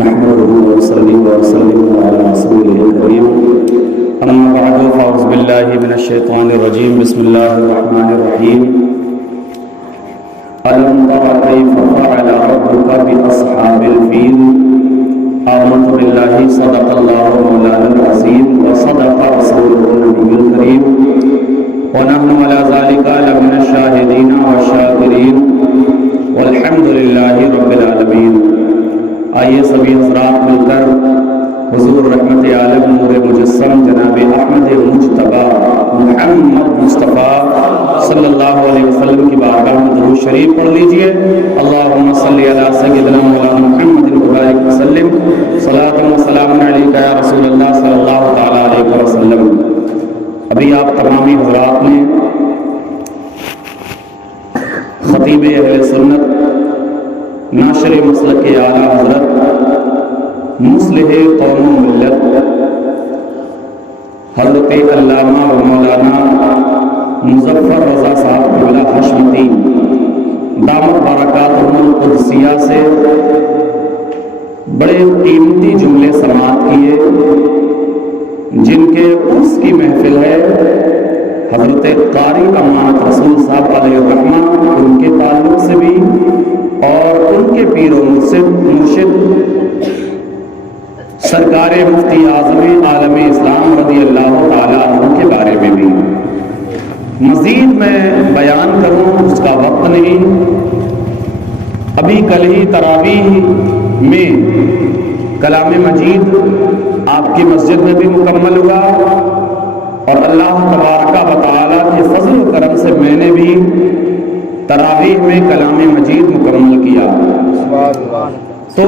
نحمده ونصلي ونسلم على رسوله الكريم أما بعد فأعوذ بالله من الشيطان الرجيم بسم الله الرحمن الرحيم ألم تر كيف فعل ربك بأصحاب الفيل آمنت بالله صدق الله مولانا العظيم وصدق رسوله النبي الكريم ونحن على ذلك لمن الشاهدين والشاكرين والحمد لله رب العالمين۔ آئیے سبھی حضرات مل کر حضور رحمت عالم نور مجسم جناب احمد مجتبی محمد مصطفیٰ صلی اللہ علیہ وسلم کی بارگاہ میں درود شریف پڑھ لیجئے۔ اللہم صلی علی سیدنا مولانا محمد وبارک وسلم صلاۃ و سلام علیک یا رسول اللہ صلی اللہ تعالی علیہ وسلم۔ ابھی آپ تمامی حضرات نے خطیب اہل سنت ناشر مسلک اعلیٰ حضرت مصلح قوم و ملت حضرت علامہ و مولانا مظفر رضا صاحب قبلہ حشمتی دامت برکاتہم القدسیہ سے بڑے قیمتی جملے سماعت کیے، جن کے عرس کی محفل ہے حضرت قاری امانت رسول صاحب علیہ الرحمہ، ان کے تعلق سے بھی اور ان کے پیر و مرشد سرکار مفتی اعظم عالم اسلام رضی اللہ تعالیٰ عنہ کے بارے میں بھی مزید میں بیان کروں، اس کا وقت نہیں۔ ابھی کل ہی تراویح میں کلام مجید آپ کی مسجد میں بھی مکمل ہوا، اور اللہ تبارک و تعالیٰ کے فضل و کرم سے میں نے بھی تراویح میں کلام مجید مکمل کیا۔ تو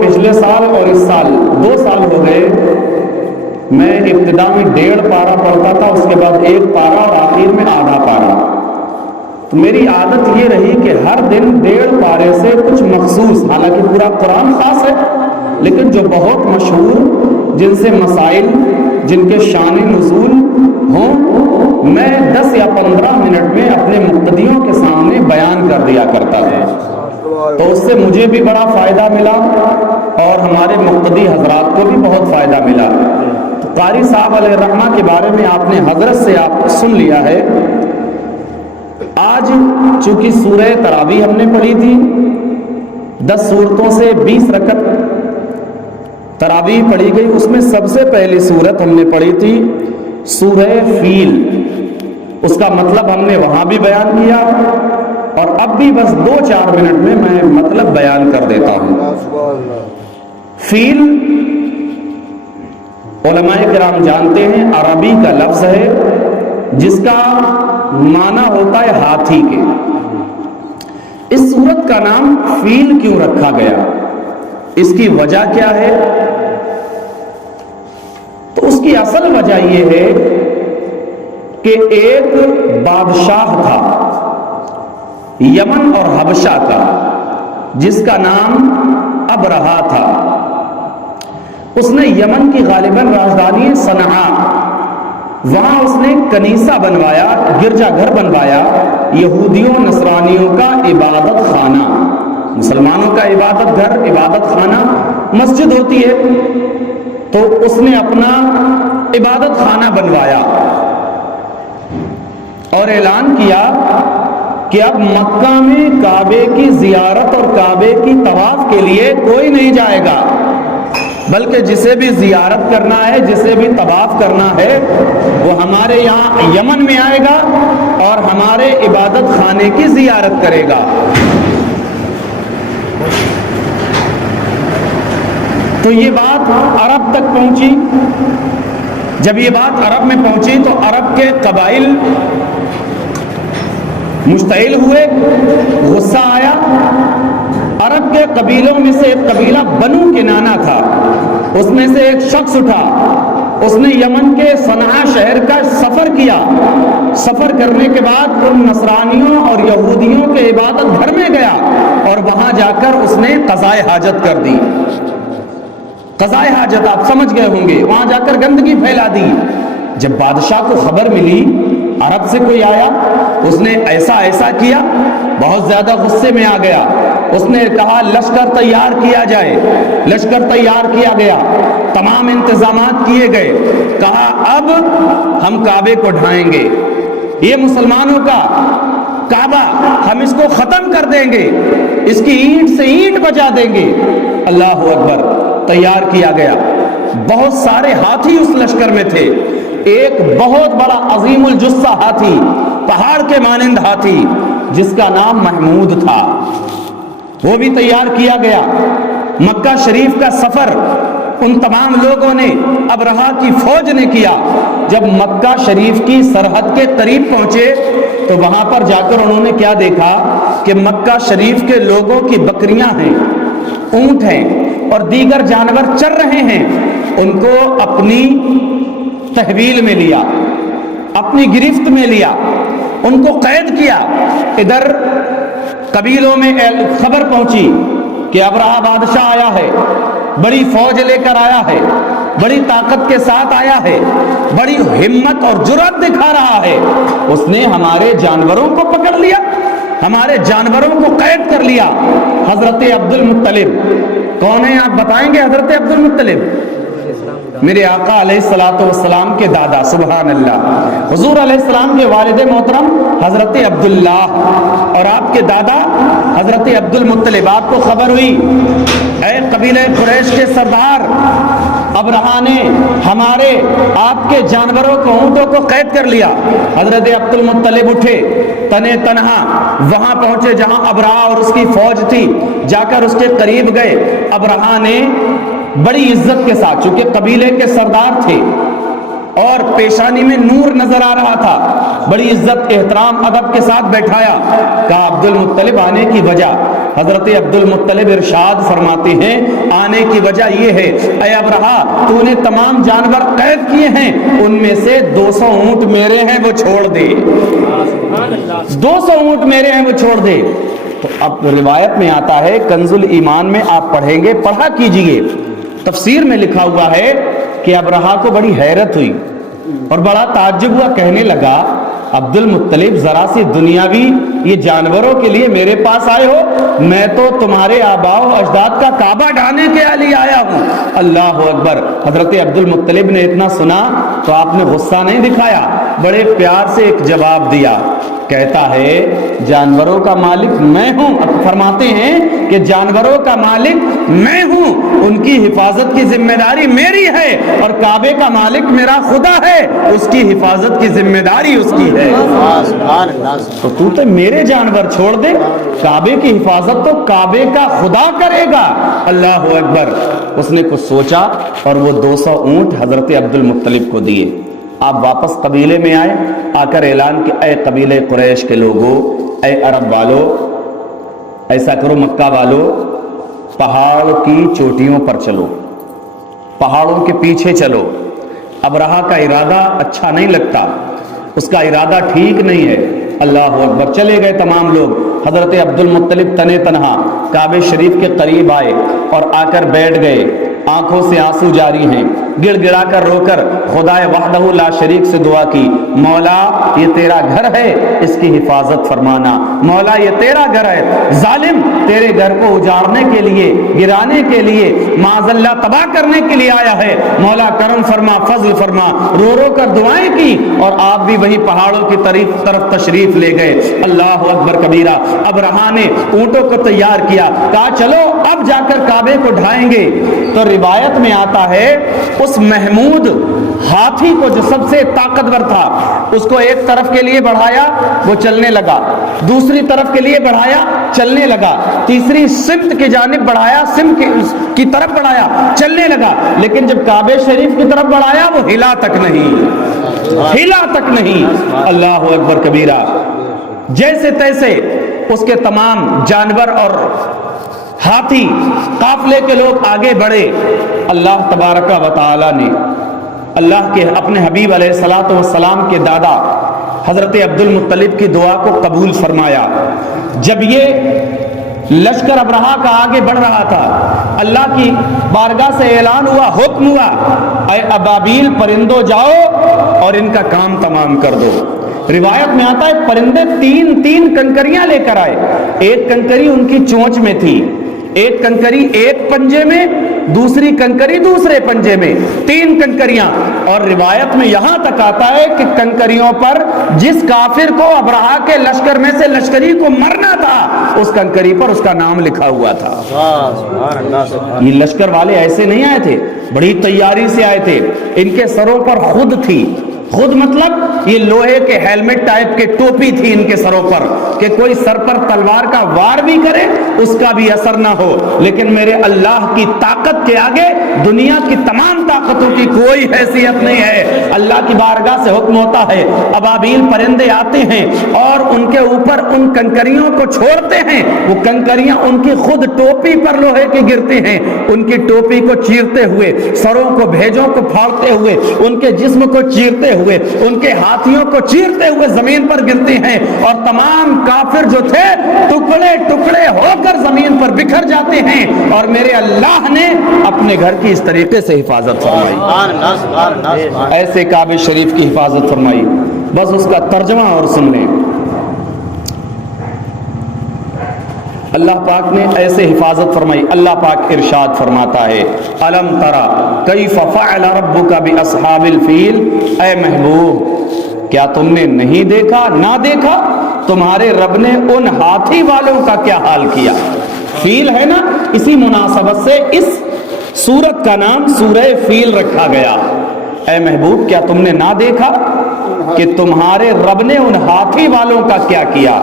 پچھلے سال اور اس سال 2 سال ہو گئے، میں ابتدا میں 1.5 پارہ پڑھتا تھا، اس کے بعد 1 پارہ اور آخر میں آدھا پارہ۔ تو میری عادت یہ رہی کہ ہر دن 1.5 پارے سے کچھ مخصوص، حالانکہ پورا قرآن خاص ہے لیکن جو بہت مشہور، جن سے مسائل، جن کے شان نزول ہوں، میں 10 یا 15 منٹ میں اپنے مقتدیوں کے سامنے بیان کر دیا کرتا تھا۔ تو اس سے مجھے بھی بڑا فائدہ ملا اور ہمارے مقتدی حضرات کو بھی بہت فائدہ ملا۔ تو قاری صاحب علیہ الرحمہ کے بارے میں آپ نے حضرت سے آپ سن لیا ہے۔ آج چونکہ سورہ تراویح ہم نے پڑھی تھی، 10 سورتوں سے 20 رکعت تراویح پڑھی گئی، اس میں سب سے پہلی سورت ہم نے پڑھی تھی سورہ فیل۔ اس کا مطلب ہم نے وہاں بھی بیان کیا، اور اب بھی بس 2-4 منٹ میں مطلب بیان کر دیتا ہوں۔ فیل علماء کرام جانتے ہیں عربی کا لفظ ہے جس کا معنی ہوتا ہے ہاتھی کے۔ اس سورت کا نام فیل کیوں رکھا گیا، اس کی وجہ کیا ہے؟ تو اس کی اصل وجہ یہ ہے کہ ایک بادشاہ تھا یمن اور حبشہ کا، جس کا نام ابرہہ تھا۔ اس نے یمن کی غالباً راجدھانی صنعاء، وہاں اس نے کنیسہ بنوایا، گرجا گھر بنوایا، یہودیوں نصرانیوں کا عبادت خانہ، مسلمانوں کا عبادت گھر، عبادت خانہ مسجد ہوتی ہے، تو اس نے اپنا عبادت خانہ بنوایا اور اعلان کیا کہ اب مکہ میں کعبے کی زیارت اور کعبے کی طواف کے لیے کوئی نہیں جائے گا، بلکہ جسے بھی زیارت کرنا ہے، جسے بھی طواف کرنا ہے، وہ ہمارے یہاں یمن میں آئے گا اور ہمارے عبادت خانے کی زیارت کرے گا۔ تو یہ بات عرب تک پہنچی۔ جب یہ بات عرب میں پہنچی تو عرب کے قبائل مشتعل ہوئے، غصہ آیا۔ عرب کے قبیلوں میں سے ایک قبیلہ بنو کنانہ تھا، اس میں سے ایک شخص اٹھا، اس نے یمن کے صنعاء شہر کا سفر کیا۔ سفر کرنے کے بعد ان نصرانیوں اور یہودیوں کے عبادت گھر میں گیا اور وہاں جا کر اس نے قضائے حاجت کر دی۔ قضائے حاجت آپ سمجھ گئے ہوں گے، وہاں جا کر گندگی پھیلا دی۔ جب بادشاہ کو خبر ملی عرب سے کوئی آیا، اس نے ایسا کیا، بہت زیادہ غصے میں آ گیا اس نے کہا لشکر تیار کیا جائے، لشکر تیار کیا گیا، تمام انتظامات کیے گئے، کہا اب ہم کعبے کو ڈھائیں گے، یہ مسلمانوں کا کعبہ ہم اس کو ختم کر دیں گے، اس کی اینٹ سے اینٹ بجا دیں گے۔ اللہ اکبر، تیار کیا گیا۔ بہت سارے ہاتھی اس لشکر میں تھے، ایک بہت بڑا عظیم الجثہ ہاتھی، پہاڑ کے مانند ہاتھی جس کا نام محمود تھا، وہ بھی تیار کیا گیا۔ مکہ شریف کا سفر ان تمام لوگوں نے، ابرہا کی فوج نے کیا۔ جب مکہ شریف کی سرحد کے قریب پہنچے تو وہاں پر جا کر انہوں نے کیا دیکھا کہ مکہ شریف کے لوگوں کی بکریاں ہیں، اونٹ ہیں اور دیگر جانور چر رہے ہیں۔ ان کو اپنی تحویل میں لیا، اپنی گرفت میں لیا، ان کو قید کیا۔ ادھر قبیلوں میں خبر پہنچی کہ ابرہا بادشاہ آیا ہے، بڑی فوج لے کر آیا ہے، بڑی طاقت کے ساتھ آیا ہے، بڑی ہمت اور جرأت دکھا رہا ہے، اس نے ہمارے جانوروں کو پکڑ لیا، ہمارے جانوروں کو قید کر لیا۔ حضرت عبد المطلب کون ہیں آپ بتائیں گے؟ حضرت عبد المطلب میرے آقا علیہ الصلوۃ والسلام کے دادا، سبحان اللہ، حضور علیہ السلام کے والد محترم حضرت عبداللہ اور آپ کے دادا حضرت عبد المطلب۔ آپ کو خبر ہوئی، اے قبیلہ قریش کے سردار، ابرہا نے ہمارے آپ کے جانوروں کو، اونٹوں کو قید کر لیا۔ حضرت عبد المطلب اٹھے، تنے تنہا وہاں پہنچے جہاں ابرہا اور اس کی فوج تھی، جا کر اس کے قریب گئے۔ ابرہا نے بڑی عزت کے ساتھ، چونکہ قبیلے کے سردار تھے اور پیشانی میں نور نظر آ رہا تھا، بڑی عزت، احترام، ادب کے ساتھ بیٹھایا۔ کہا عبد المطلب آنے کی وجہ، حضرت عبد المطلب ارشاد فرماتے ہیں آنے کی وجہ یہ ہے، اے ابرہا تو نے تمام جانور قید کیے ہیں، ان میں سے 200 اونٹ میرے ہیں، وہ چھوڑ دے، 200 اونٹ میرے ہیں، وہ چھوڑ دے۔ تو اب روایت میں آتا ہے، کنز الایمان میں آپ پڑھیں گے، پڑھا کیجئے، تفسیر میں لکھا ہوا ہے کہ ابرہا کو بڑی حیرت ہوئی اور بڑا تعجب ہوا، کہنے لگا عبد المطلب ذرا سی دنیاوی یہ جانوروں کے لیے میرے پاس آئے ہو؟ میں تو تمہارے آباء و اجداد کا کعبہ ڈھانے کے لیے آیا ہوں۔ اللہ اکبر۔ حضرت عبد المطلب نے اتنا سنا تو آپ نے غصہ نہیں دکھایا، بڑے پیار سے ایک جواب دیا، کہتا ہے جانوروں کا مالک میں ہوں، فرماتے ہیں کہ جانوروں کا مالک میں ہوں، ان کی حفاظت کی ذمہ داری میری ہے، اور کعبے کا مالک میرا خدا ہے، اس کی حفاظت کی ذمہ داری اس کی ہے۔ تو تو میرے جانور چھوڑ دے، کعبے کی حفاظت تو کعبے کا خدا کرے گا۔ اللہ اکبر۔ اس نے کچھ سوچا اور وہ 200 اونٹ حضرت عبد المطلب کو دیے۔ آپ واپس قبیلے میں آئے، آ کر اعلان کہ اے قبیلے قریش کے لوگوں، اے عرب والو، ایسا کرو مکہ والو، پہاڑ کی چوٹیوں پر چلو، پہاڑوں کے پیچھے چلو۔ ابرہا کا ارادہ اچھا نہیں لگتا، اس کا ارادہ ٹھیک نہیں ہے۔ اللہ اکبر۔ چلے گئے تمام لوگ، حضرت عبد المطلب تنے تنہا کعبہ شریف کے قریب آئے اور آ کر بیٹھ گئے، آنکھوں سے آنسو جاری ہیں، گڑ گڑا کر رو کر خدائے وحدہ لا شریک سے دعا کی، مولا یہ تیرا گھر ہے، اس کی حفاظت فرمانا، مولا یہ تیرا گھر ہے، ظالم تیرے گھر کو اجارنے کے لیے، گرانے کے لیے، معاذ اللہ تباہ کرنے کے لیے آیا ہے، مولا کرم فرما، فضل فرما۔ رو رو کر دعائیں کی اور آپ بھی وہی پہاڑوں کی طرف تشریف لے گئے۔ اللہ اکبر کبیرہ۔ ابرہا نے اونٹوں کو تیار کیا، کہا چلو اب جا کر کعبے کو ڈھائیں گے۔ تو روایت میں آتا ہے اس محمود ہاتھی کو جو سب سے طاقتور تھا، اس کو ایک طرف کے لیے بڑھایا، وہ چلنے لگا، دوسری طرف کے لیے بڑھایا، چلنے لگا، تیسری سمت کی جانب بڑھایا، سمت کی طرف بڑھایا، چلنے لگا، لیکن جب کعبہ شریف کی طرف بڑھایا وہ ہلا تک نہیں، ہلا تک نہیں۔ اللہ اکبر کبیرہ۔ جیسے تیسے اس کے تمام جانور اور ہاتھی، قافلے کے لوگ آگے بڑھے۔ اللہ تبارک و تعالی نے اللہ کے اپنے حبیب علیہ الصلوۃ والسلام کے دادا حضرت عبد المطلب کی دعا کو قبول فرمایا۔ جب یہ لشکر ابرہا کا آگے بڑھ رہا تھا، اللہ کی بارگاہ سے اعلان ہوا، حکم ہوا، اے ابابیل پرندوں جاؤ اور ان کا کام تمام کر دو۔ روایت میں آتا ہے پرندے تین تین کنکریاں لے کر آئے، ایک کنکری ان کی چونچ میں تھی، ایک کنکری ایک پنجے میں، دوسری کنکری دوسرے پنجے میں، تین کنکریاں. اور روایت میں یہاں تک آتا ہے کہ کنکریوں پر جس کافر کو ابرہا کے لشکر میں سے لشکری کو مرنا تھا اس کنکری پر اس کا نام لکھا ہوا تھا. یہ لشکر والے ایسے نہیں آئے تھے، بڑی تیاری سے آئے تھے. ان کے سروں پر خود تھی، خود مطلب یہ لوہے کے ہیلمٹ ٹائپ کے ٹوپی تھی ان کے سروں پر کہ کوئی سر پر تلوار کا وار بھی کرے اس کا بھی اثر نہ ہو. لیکن میرے اللہ کی طاقت کے آگے دنیا کی تمام طاقتوں کی کوئی حیثیت نہیں ہے. اللہ کی بارگاہ سے حکم ہوتا ہے، ابابیل پرندے آتے ہیں اور ان کے اوپر ان کنکریوں کو چھوڑتے ہیں، وہ کنکریاں ان کی خود ٹوپی پر لوہے کی گرتے ہیں، ان کی ٹوپی کو چیرتے ہوئے، سروں کو بھیجوں کو پھاڑتے ہوئے، ان کے جسم کو چیرتے ہوئے، ان کے ہاتھیوں کو چیرتے ہوئے زمین پر گرتے ہیں. اور تمام کافر جو تھے ٹکڑے ٹکڑے ہو کر زمین پر بکھر جاتے ہیں. اور میرے اللہ نے اپنے گھر کی اس طریقے سے حفاظت فرمائی، ایسے کعبہ شریف کی حفاظت فرمائی. بس اس کا ترجمہ اور سن لیں. اللہ پاک نے ایسے حفاظت فرمائی. اللہ پاک ارشاد فرماتا ہے، الم ترى کیف فعل ربک باصحاب الفیل. اے محبوب کیا تم نے نہیں دیکھا، نہ دیکھا تمہارے رب نے ان ہاتھی والوں کا کیا حال کیا. فیل ہے نا، اسی مناسبت سے اس سورت کا نام سورہ فیل رکھا گیا. اے محبوب کیا تم نے نہ دیکھا کہ تمہارے رب نے ان ہاتھی والوں کا کیا کیا.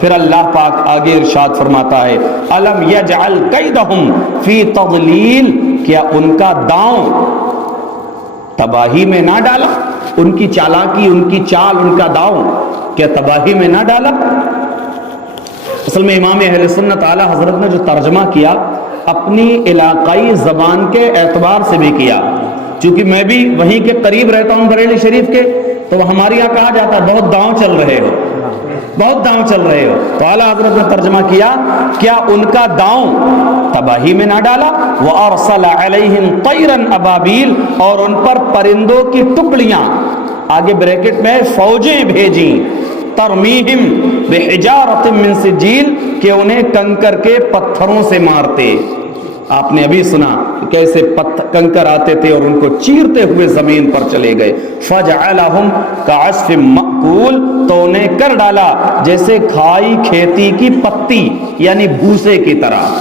پھر اللہ پاک آگے ارشاد فرماتا ہے، الم یجعل کیدہم فی تضلیل. کیا ان کا داؤں تباہی میں نہ ڈالا، ان کی چالاکی، ان کی چال، ان کا داؤں کیا تباہی میں نہ ڈالا. اصل میں امام اہل سنت اعلیٰ حضرت نے جو ترجمہ کیا اپنی علاقائی زبان کے اعتبار سے بھی کیا. چونکہ میں بھی وہیں کے قریب رہتا ہوں بریلی شریف کے، تو ہمارے یہاں کہا جاتا ہے بہت داؤں چل رہے ہو، بہت داؤں چل رہے ہو. تو اعلیٰ حضرت نے ترجمہ کیا، کیا ان کا داؤں تباہی میں نہ ڈالا. وَأَرْسَلَ عَلَيْهِمْ طَيْرًا أَبَابِيلَ. اور ان پر پرندوں کی ٹکڑیاں، آگے بریکٹ میں فوجیں بھیجیں، ترمیہم بحجارۃ من سجیل، کہ انہیں کنکر کے پتھروں سے مارتے. آپ نے ابھی سنا کیسے کنکر آتے تھے اور ان کو چیرتے ہوئے زمین پر چلے گئے. فَجَعَلَهُمْ كَعَصْفٍ مَأْكُولٍ. تو انہیں کر ڈالا جیسے کھائی کھیتی کی پتی، یعنی بھوسے کی طرح.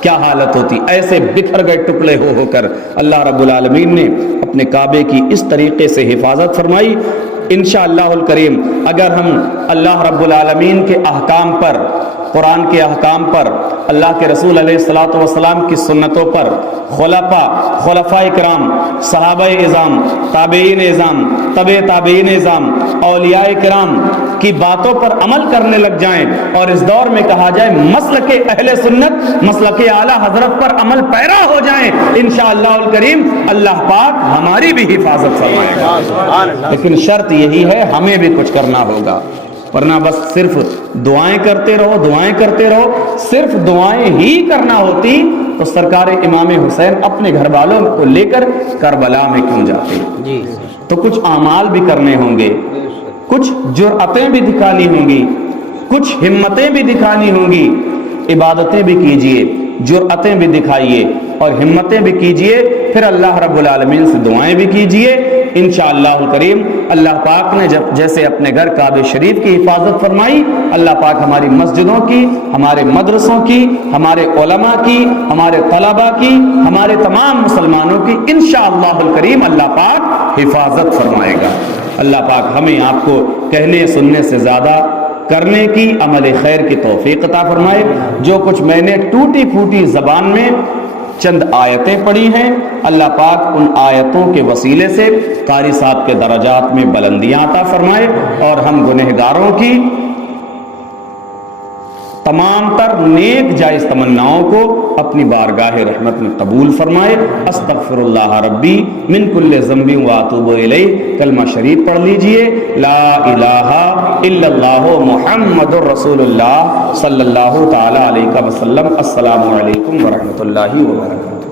کیا حالت ہوتی، ایسے بکھر گئے ٹکڑے ہو کر. اللہ رب العالمین نے اپنے کعبے کی اس طریقے سے حفاظت فرمائی. انشاءاللہ الکریم اگر ہم اللہ رب العالمین کے احکام پر، قرآن کے احکام پر، اللہ کے رسول علیہ الصلوۃ والسلام کی سنتوں پر، خلفائے کرام، صحابہ اعظام، تابعین اعظام، تبع تابعین اعظام، اولیاء کرام کی باتوں پر عمل کرنے لگ جائیں اور اس دور میں کہا جائے مسلک اہل سنت، مسلک اعلیٰ حضرت پر عمل پیرا ہو جائیں، انشاءاللہ الکریم اللہ پاک ہماری بھی حفاظت فرمائے گا. لیکن شرط یہی ہے ہمیں بھی کچھ کرنا ہوگا، ورنہ بس صرف دعائیں کرتے رہو، دعائیں کرتے رہو. صرف دعائیں ہی کرنا ہوتی تو سرکار امام حسین اپنے گھر والوں کو لے کر کربلا میں کیوں جاتے. تو کچھ اعمال بھی کرنے ہوں گے، کچھ جرأتیں بھی دکھانی ہوں گی، کچھ ہمتیں بھی دکھانی ہوں گی. عبادتیں بھی کیجئے، جرأتیں بھی دکھائیے اور ہمتیں بھی کیجئے. پھر اللہ رب العالمین سے دعائیں بھی کیجئے. انشاءاللہ الکریم اللہ پاک نے جیسے اپنے گھر کعبہ شریف کی حفاظت فرمائی، اللہ پاک ہماری مسجدوں کی، ہمارے مدرسوں کی، ہمارے علماء کی، ہمارے طلباء کی، ہمارے تمام مسلمانوں کی انشاءاللہ الکریم اللہ پاک حفاظت فرمائے گا. اللہ پاک ہمیں آپ کو کہنے سننے سے زیادہ کرنے کی، عمل خیر کی توفیق عطا فرمائے. جو کچھ میں نے ٹوٹی پھوٹی زبان میں چند آیتیں پڑھی ہیں، اللہ پاک ان آیتوں کے وسیلے سے قاری صاحب کے درجات میں بلندیاں عطا فرمائے اور ہم گنہگاروں کی تمام تر نیک جائز تمناؤں کو اپنی بارگاہ رحمت میں قبول فرمائے. استغفر اللہ ربی من کل ذنب واتوب الیہ. کلمہ شریف پڑھ لیجئے، لا الہ الا اللہ محمد رسول اللہ صلی اللہ تعالی علیہ وسلم. السلام علیکم ورحمۃ اللہ وبرکاتہ.